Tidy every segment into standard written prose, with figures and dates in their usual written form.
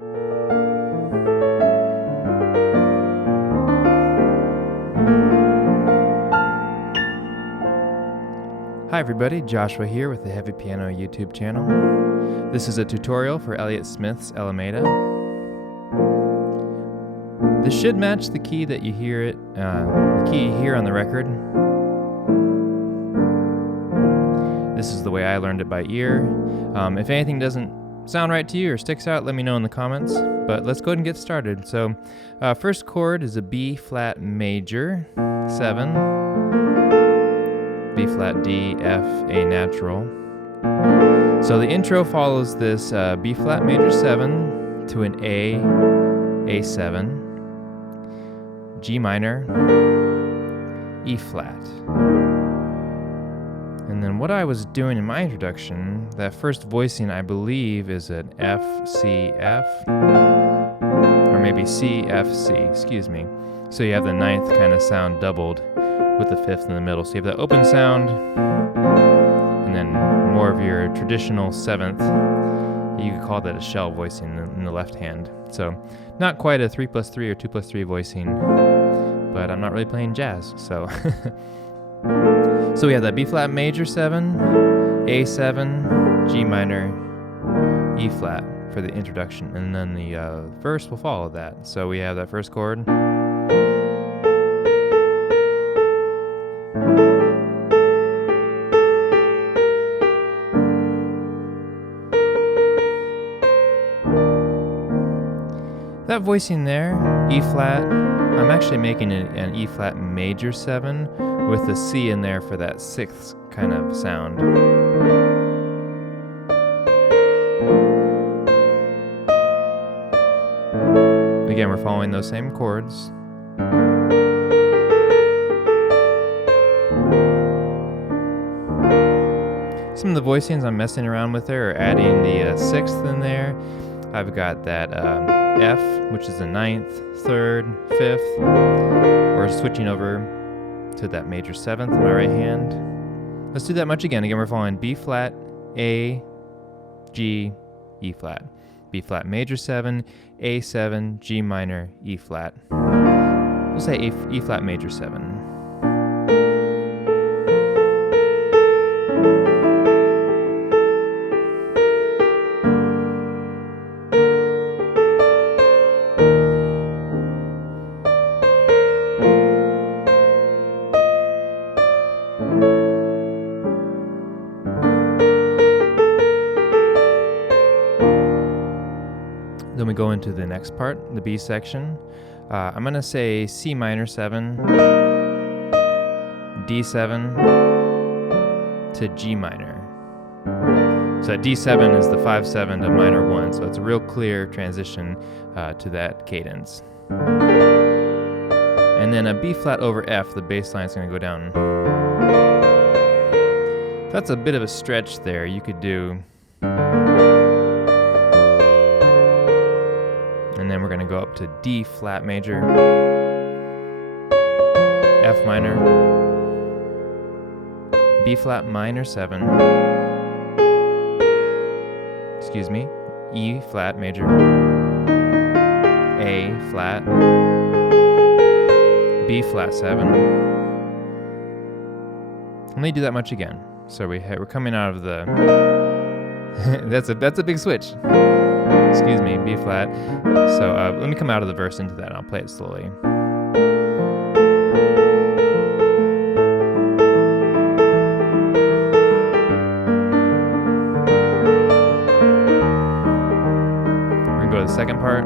Hi everybody, Joshua here with the Heavy Piano YouTube channel. This is a tutorial for Elliott Smith's Alameda. This should match the key that you hear the key you hear on the record. This is the way I learned it by ear. If anything doesn't sound right to you or sticks out, let me know in the comments. But let's go ahead and get started. So, first chord is a B flat major 7. B flat D, F, A natural. So the intro follows this B flat major 7 to an A, A7, G minor, E flat. And then what I was doing in my introduction, that first voicing I believe is an F, C, F, or maybe C, F, C, excuse me. So you have the ninth kind of sound doubled with the fifth in the middle. So you have the open sound, and then more of your traditional seventh. You could call that a shell voicing in the left hand. So not quite a 3+3 or 2+3 voicing, but I'm not really playing jazz, so. So we have that B flat major 7, A7, G minor, E flat for the introduction, and then the verse will follow that. So we have that first chord. That voicing there, E flat, I'm actually making an E flat major 7 with a C in there for that sixth kind of sound. Again, we're following those same chords. Some of the voicings I'm messing around with there are adding the sixth in there. I've got that F, which is the ninth, third, fifth, or switching over to that major seventh in my right hand. Let's do that much again. Again, we're following B flat, A, G, E flat. B flat major 7, A7, G minor, E flat. We'll say E flat major 7. Then we go into the next part, the B section. I'm going to say C minor 7, D7 to G minor. So that D7 is the 5/7 to minor 1, so it's a real clear transition to that cadence. And then a B flat over F, the bass line is going to go down. That's a bit of a stretch there. You could do. And then we're going to go up to D flat major, F minor, B flat minor 7, excuse me, E flat major, A flat, B flat 7. Let me do that much again. So we're coming out of the, that's a big switch. Excuse me, B flat. So let me come out of the verse into that and I'll play it slowly. We're gonna go to the second part.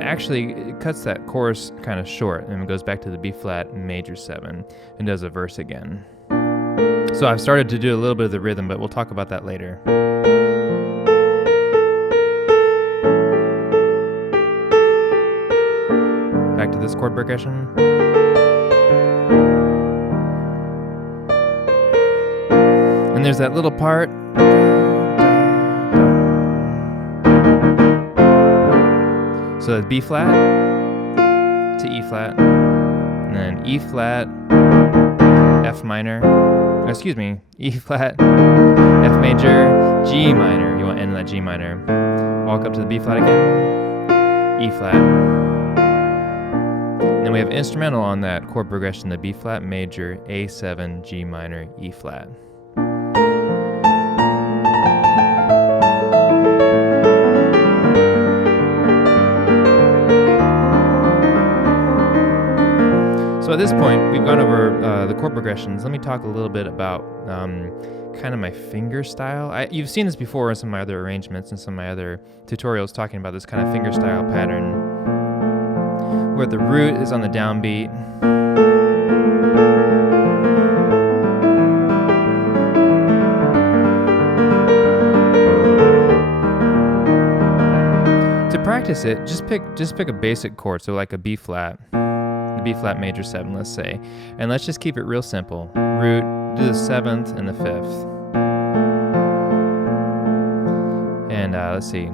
Actually, it cuts that chorus kind of short and it goes back to the B flat major 7 and does a verse again. So I've started to do a little bit of the rhythm, but we'll talk about that later. Back to this chord progression. And there's that little part. So that's B flat to E flat, and then E flat, F minor, excuse me, E flat, F major, G minor. You want to end that G minor. Walk up to the B flat again, E flat. And then we have instrumental on that chord progression, the B flat major, A7, G minor, E flat. So at this point, we've gone over the chord progressions. Let me talk a little bit about kind of my finger style. You've seen this before in some of my other arrangements and some of my other tutorials talking about this kind of finger style pattern where the root is on the downbeat. To practice it, just pick a basic chord, so like a B flat. B flat major 7, let's say, and let's just keep it real simple. Root, do the 7th and the 5th, and let's see.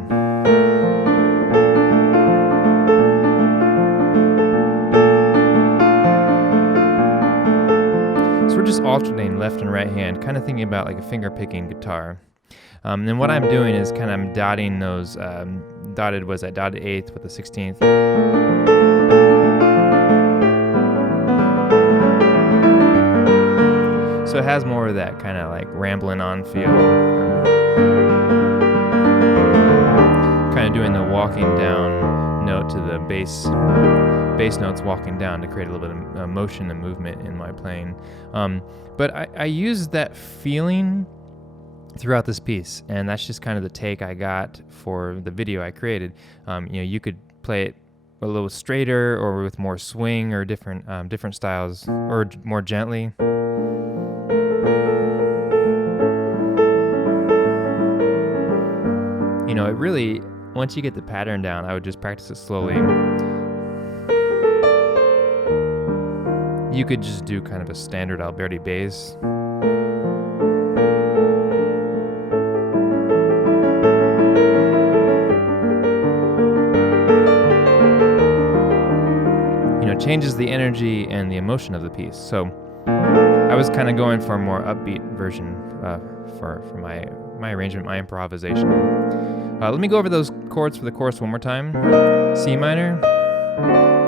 So we're just alternating left and right hand, kind of thinking about like a finger picking guitar. And then what I'm doing is I'm dotting those dotted 8th with the 16th. So it has more of that kind of like rambling on feel. Kind of doing the walking down note to the bass notes walking down to create a little bit of motion and movement in my playing. But I use that feeling throughout this piece, and that's just kind of the take I got for the video I created. You could play it a little straighter or with more swing or different styles, or more gently. It really, once you get the pattern down, I would just practice it slowly. You could just do kind of a standard Alberti bass. Changes the energy and the emotion of the piece. So I was kind of going for a more upbeat version for my arrangement, my improvisation. Let me go over those chords for the chorus one more time. C minor,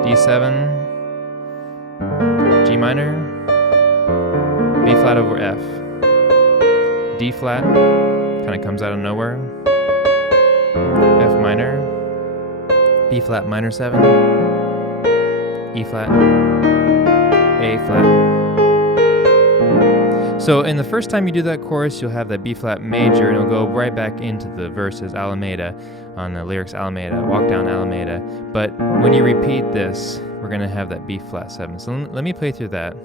D7, G minor, B flat over F, D flat, kind of comes out of nowhere, F minor, B flat minor 7, E flat, A flat. So in the first time you do that chorus, you'll have that B flat major, and it'll go right back into the verses Alameda, on the lyrics Alameda, walk down Alameda. But when you repeat this, we're gonna have that B flat 7. So let me play through that.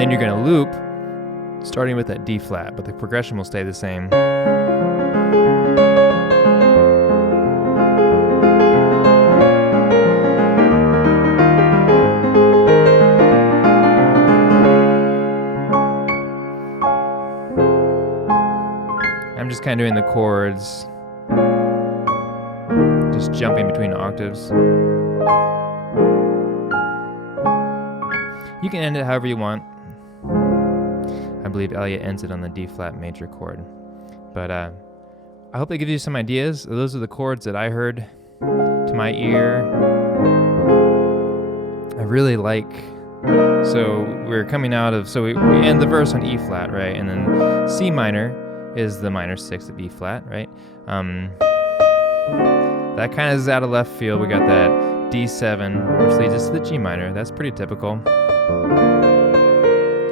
Then you're going to loop, starting with that D flat, but the progression will stay the same. I'm just kind of doing the chords, just jumping between the octaves. You can end it however you want. I believe Elliott ends it on the D flat major chord. But I hope that gives you some ideas. Those are the chords that I heard to my ear. I really like, so we're coming out of, so we end the verse on E flat, right? And then C minor is the minor 6 at B flat, right? That kind of is out of left field. We got that D7, which leads us to the G minor. That's pretty typical.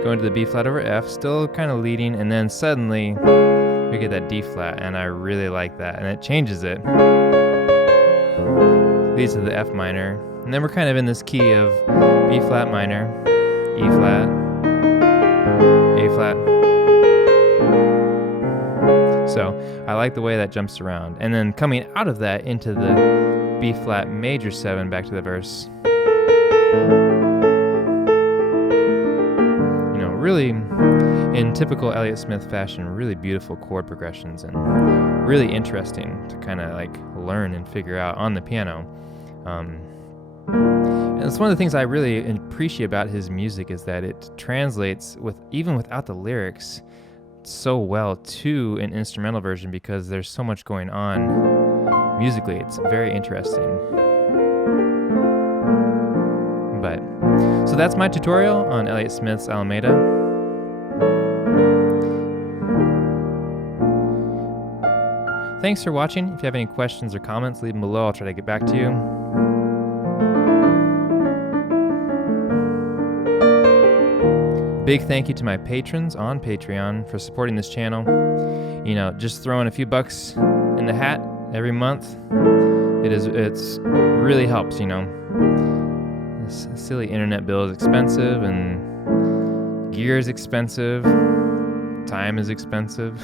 Going to the B flat over F, still kind of leading, and then suddenly we get that D flat, and I really like that, and it changes it. Leads to the F minor, and then we're kind of in this key of B flat minor, E flat, A flat. So I like the way that jumps around. And then coming out of that into the B flat major 7 back to the verse. You know, really, in typical Elliott Smith fashion, really beautiful chord progressions and really interesting to kind of like learn and figure out on the piano. And it's one of the things I really appreciate about his music is that it translates even without the lyrics so well to an instrumental version because there's so much going on musically. It's very interesting. But so that's my tutorial on Elliott Smith's Alameda. Thanks for watching. If you have any questions or comments, leave them below. I'll try to get back to you. Big thank you to my patrons on Patreon for supporting this channel. You know, just throwing a few bucks in the hat every month. It's really helps, you know. This silly internet bill is expensive and gear is expensive. Time is expensive.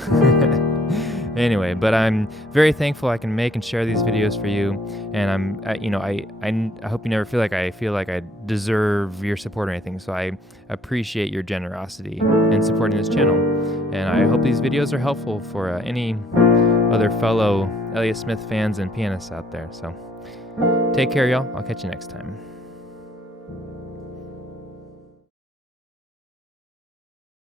Anyway, but I'm very thankful I can make and share these videos for you, and I hope you never feel like I deserve your support or anything. So I appreciate your generosity in supporting this channel, and I hope these videos are helpful for any other fellow Elliott Smith fans and pianists out there. So take care, y'all. I'll catch you next time.